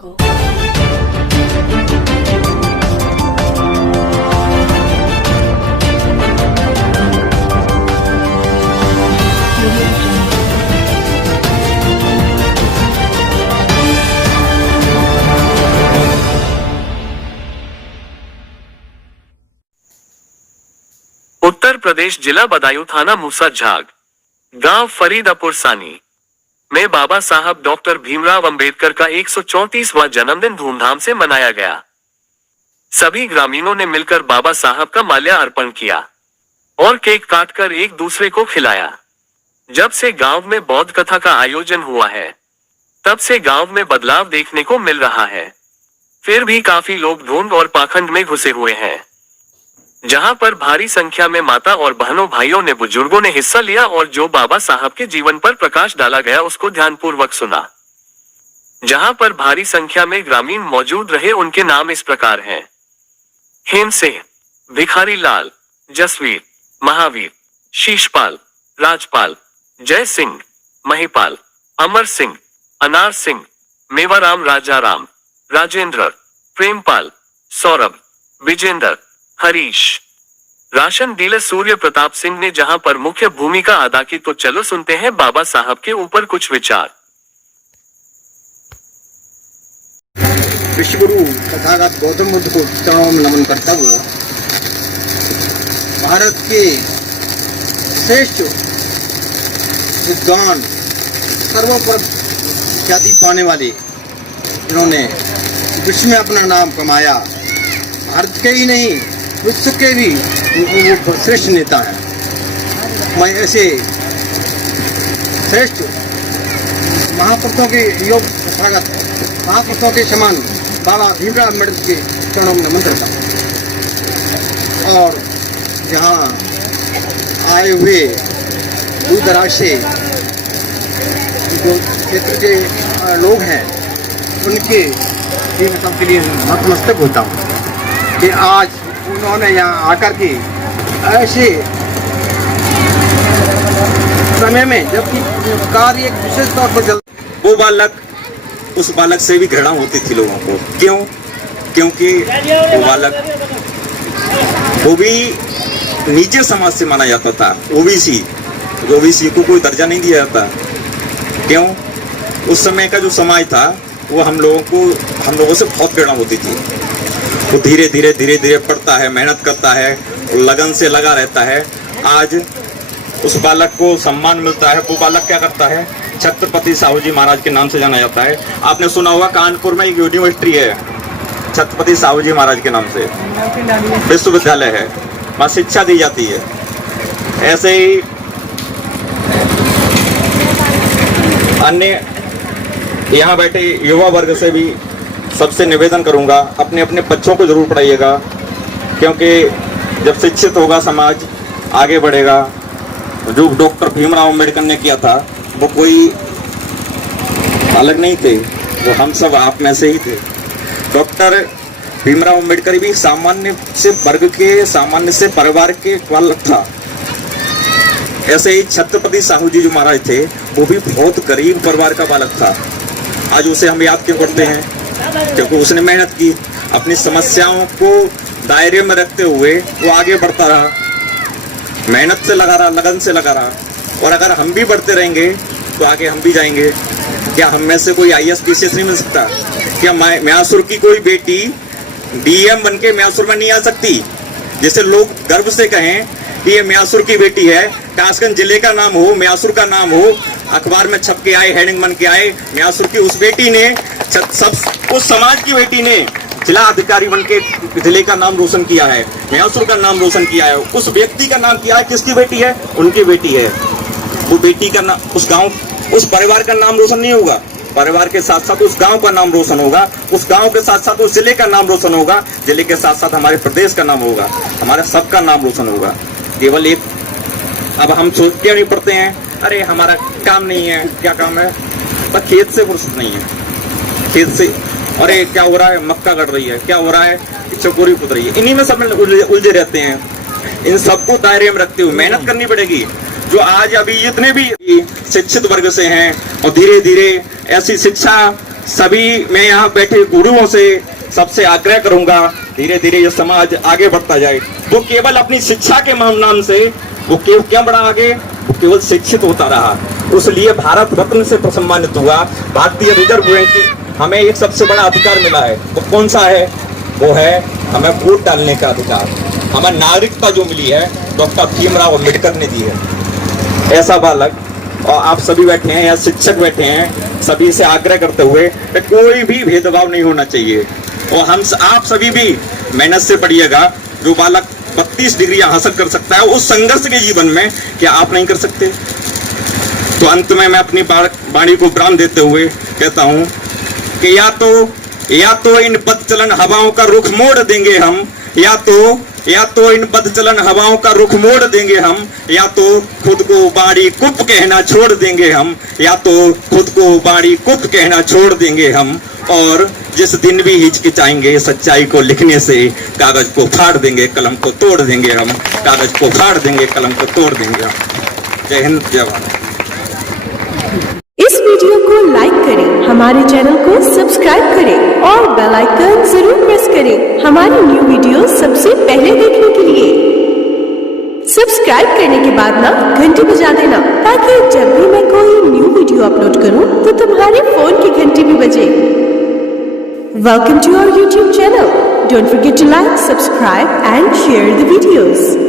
को उत्तर प्रदेश जिला बदायूं थाना मूसा झाग गांव फरीदापुर सानी में बाबा साहब डॉक्टर भीमराव अंबेडकर का 134वां जन्मदिन धूमधाम से मनाया गया। सभी ग्रामीणों ने मिलकर बाबा साहब का माल्यार्पण किया और केक काटकर एक दूसरे को खिलाया। जब से गांव में बौद्ध कथा का आयोजन हुआ है, तब से गांव में बदलाव देखने को मिल रहा है। फिर भी काफी लोग ढोंग और पाखंड में घुसे हुए हैं। जहां पर भारी संख्या में माता और बहनों भाइयों ने बुजुर्गों ने हिस्सा लिया और जो बाबा साहब के जीवन पर प्रकाश डाला गया उसको ध्यानपूर्वक सुना। जहां पर भारी संख्या में ग्रामीण मौजूद रहे, उनके नाम इस प्रकार हैं: हेम सिंह, भिखारी लाल, जसवीर, महावीर, शीशपाल, राजपाल, जय सिंह, महिपाल, अमर सिंह, अनार सिंह, मेवाराम, राजाराम, राजेंद्र, प्रेमपाल, सौरभ, विजेंद्र, हरीश। राशन डीलर सूर्य प्रताप सिंह ने जहां पर मुख्य भूमिका अदा की, तो चलो सुनते हैं बाबा साहब के ऊपर कुछ विचार। विश्वगुरु तथागत गौतम बुद्ध को चरणों में नमन करता हुआ भारत के श्रेष्ठ विद्वान, सर्वोपरि ख्याति पाने वाले, जिन्होंने विश्व में अपना नाम कमाया, भारत के ही नहीं विश्व के भी वो श्रेष्ठ नेता हैं। मैं ऐसे श्रेष्ठ महापुरुषों के योग तथागत महापुरुषों के समान बाबा भीमराव अम्बेडकर के चरणों में नमन करता हूँ। और यहाँ आए हुए दूर दराज से जो क्षेत्र के लोग हैं, उनके भी मैं सबके लिए नतमस्तक होता हूँ कि आज उन्होंने यहाँ आकर के ऐसे समय में जबकि कार्य एक विशेष तौर पर चल, वो बालक, उस बालक से भी घृणा होती थी लोगों को। क्यों? क्योंकि वो बालक, वो भी नीचे समाज से माना जाता था। ओबीसी को कोई दर्जा नहीं दिया जाता। क्यों? उस समय का जो समाज था वो हम लोगों से बहुत घृणा होती थी। वो धीरे धीरे पढ़ता है, मेहनत करता है, लगन से लगा रहता है। आज उस बालक को सम्मान मिलता है। वो बालक क्या करता है? छत्रपति साहू जी महाराज के नाम से जाना जाता है। आपने सुना होगा कानपुर में एक यूनिवर्सिटी है छत्रपति साहू जी महाराज के नाम से, विश्वविद्यालय है, वहाँ शिक्षा दी जाती है। ऐसे ही अन्य यहाँ बैठे युवा वर्ग से भी सबसे निवेदन करूंगा, अपने अपने बच्चों को जरूर पढ़ाइएगा, क्योंकि जब शिक्षित होगा समाज आगे बढ़ेगा। जो डॉक्टर भीमराव अम्बेडकर ने किया था वो कोई अलग नहीं थे, वो हम सब आप में से ही थे। डॉक्टर भीमराव अम्बेडकर भी सामान्य से वर्ग के, सामान्य से परिवार के बालक था। ऐसे ही छत्रपति साहू जी जो महाराज थे वो भी बहुत गरीब परिवार का बालक था। आज उसे हम याद क्यों करते हैं? क्योंकि उसने मेहनत की, अपनी समस्याओं को दायरे में रखते हुए वो आगे बढ़ता रहा, मेहनत से लगा रहा, लगन से लगा रहा। और अगर हम भी बढ़ते रहेंगे तो आगे हम भी जाएंगे। क्या हम में से कोई IAS PCS नहीं मिल सकता? क्या म्यासुर की कोई बेटी DM बन के म्यासुर में नहीं आ सकती? जैसे लोग गर्व से कहें कि ये म्यासुर की बेटी है, कासगंज जिले का नाम हो, म्यासुर का नाम हो, अखबार में छप के आए, हेडिंग बन के आए, म्यासुर की उस बेटी ने, सब उस समाज की बेटी ने जिला अधिकारी बन के जिले का नाम रोशन किया है, म्यासुर का नाम रोशन किया है। उस व्यक्ति का नाम किया है, किसकी बेटी है? उनकी बेटी है। वो बेटी का नाम, उस गांव, उस परिवार का नाम रोशन नहीं होगा, परिवार के साथ साथ उस गांव का नाम रोशन होगा, उस गांव के साथ साथ उस जिले का नाम रोशन होगा, जिले के साथ साथ हमारे प्रदेश का नाम होगा, हमारे सबका नाम रोशन होगा। केवल एक, अब हम सोचते नहीं पड़ते हैं, अरे हमारा काम नहीं है। क्या काम है? पर खेत से फुर्सत नहीं है, खेत से, अरे क्या हो रहा है? मक्का गड़ रही है, क्या हो रहा है? चकोरी कुद रही है। इन्हीं में सब उलझे रहते हैं। इन सबको दायरे में रखते हुए मेहनत करनी पड़ेगी। जो आज अभी जितने भी शिक्षित वर्ग से हैं और धीरे धीरे ऐसी शिक्षा सभी मैं यहाँ बैठे गुरुओं से सबसे आग्रह करूंगा, धीरे धीरे ये समाज आगे बढ़ता जाए। वो केवल अपनी शिक्षा के नाम से वो क्या बढ़ा आगे, वो केवल शिक्षित होता रहा, उसलिए भारत रत्न से सम्मानित हुआ। भारतीय रिजर्व बैंक की हमें एक सबसे बड़ा अधिकार मिला है, वो कौन सा है? वो है हमें वोट डालने का अधिकार। हमें नागरिकता जो मिली है डॉक्टर भीमराव अम्बेडकर ने दी है। ऐसा बालक और आप सभी बैठे हैं या शिक्षक बैठे हैं, सभी से आग्रह करते हुए कि कोई भी भेदभाव नहीं होना चाहिए और आप सभी भी मेहनत से पढ़िएगा। जो बालक 32 डिग्रियां हासिल कर सकता है उस संघर्ष के जीवन में क्या आप नहीं कर सकते? तो अंत में मैं अपनी वाणी को विराम देते हुए कहता हूं कि या तो इन बदचलन हवाओं का रुख मोड़ देंगे हम, या तो इन बदचलन हवाओं का रुख मोड़ देंगे हम, या तो खुद को बाड़ी कुप कहना छोड़ देंगे हम, या तो खुद को बाड़ी कुप कहना छोड़ देंगे हम। और जिस दिन भी हिचकिचाएंगे सच्चाई को लिखने से, कागज को फाड़ देंगे कलम को तोड़ देंगे हम, कागज को फाड़ देंगे कलम को तोड़ देंगे हम। जय हिंद, जय भारत। इस वीडियो को लाइक करें, हमारे चैनल को सब्सक्राइब करें और बेल आइकन जरूर प्रेस करें हमारी न्यू वीडियो सबसे पहले देखने के लिए। सब्सक्राइब करने के बाद ना घंटी बजा देना, ताकि जब भी मैं कोई न्यू वीडियो अपलोड करूं तो तुम्हारे फोन की घंटी भी बजे। Welcome to our YouTube channel. Don't forget to like, subscribe and share the videos.